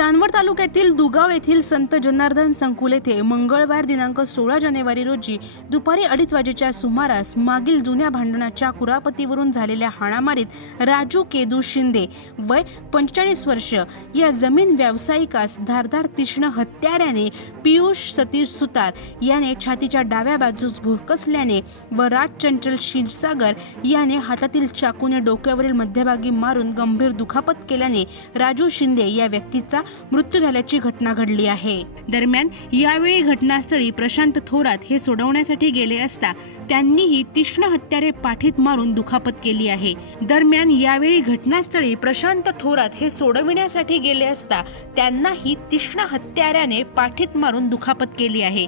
चांदवड तालुक्यातील दुगाव येथील संत जनार्दन संकुल येथे मंगळवार दिनांक सोळा जानेवारी रोजी दुपारी अडीच वाजेच्या सुमारास मागील जुन्या भांडणाच्या कुरापतीवरून झालेल्या हाणामारीत राजू केदू शिंदे वय पंचेचाळीस वर्ष या जमीन व्यावसायिकास धारदार तीक्ष्ण हत्याऱ्याने पियुष सतीश सुतार याने छातीच्या डाव्या बाजूस भुरकसल्याने व राज चंचल क्षीरसागर याने हातातील चाकूने डोक्यावरील मध्यभागी मारून गंभीर दुखापत केल्याने राजू शिंदे या व्यक्तीचा मृत्यू झाल्याची घटना घडली आहे. दरम्यान यावेळी घटनास्थळी प्रशांत थोरात हे सोडवण्यासाठी गेले असता त्यांनीही तीक्ष्ण हत्यारे पाठीत मारून दुखापत केली आहे. दरम्यान यावेळी घटनास्थळी प्रशांत थोरात हे सोडविण्यासाठी गेले असता त्यांनाही तीक्ष्ण हत्याऱ्याने पाठीत मारून दुखापत केली आहे.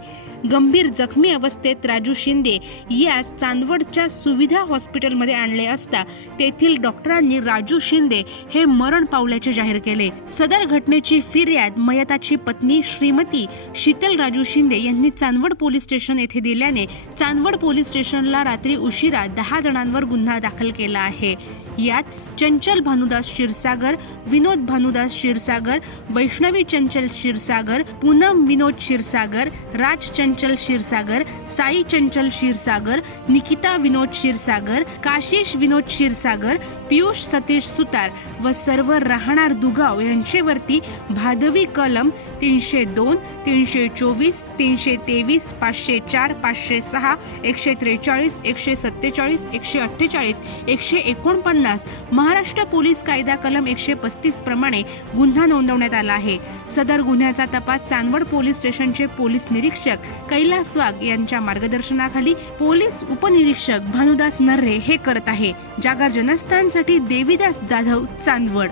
गंभीर जखमी अवस्थेत राजू शिंदे यास चांदवडच्या सुविधा हॉस्पिटलमध्ये आणले असता तेथील डॉक्टरांनी राजू शिंदे हे मरण पावल्याचे जाहीर केले. सदर घटने घटनेची फिर्याद मयताची पत्नी श्रीमती शीतल राजू शिंदे यांनी चांदवड पोलीस स्टेशन येथे दिल्याने चांदवड पोलीस स्टेशनला रात्री उशिरा दहा जणांवर गुन्हा दाखल केला आहे. यात चंचल भानुदास क्षीरसागर विनोद भानुदास क्षीरसागर वैष्णवी चंचल क्षीरसागर पूनम विनोद क्षीरसागर राज चंचल क्षीरसागर साई चंचल क्षीरसागर निकिता विनोद क्षीरसागर काशिश विनोद क्षीरसागर पियुष सतीश सुतार व सर्व राहणार दुगाव यांचेवरती भादवी कलम तीनशे दोन तीनशे चोवीस तीनशे तेवीस पाचशे चार पाचशे सहा एकशे त्रेचाळीस एकशे सत्तेचाळीस एकशे अठ्ठेचाळीस एकशे एकोणपन्नास महाराष्ट्र पोलीस कायदा कलम एकशे पस्तीस प्रमाणे गुन्हा नोंदवण्यात आला आहे. सदर गुन्ह्याचा तपास चांदवड पोलीस स्टेशनचे पोलीस निरीक्षक कैलास वाघ यांच्या मार्गदर्शनाखाली पोलीस उपनिरीक्षक भानुदास नर्रे हे करत आहे. जागर जनस्थानसाठी देवीदास जाधव चांदवड.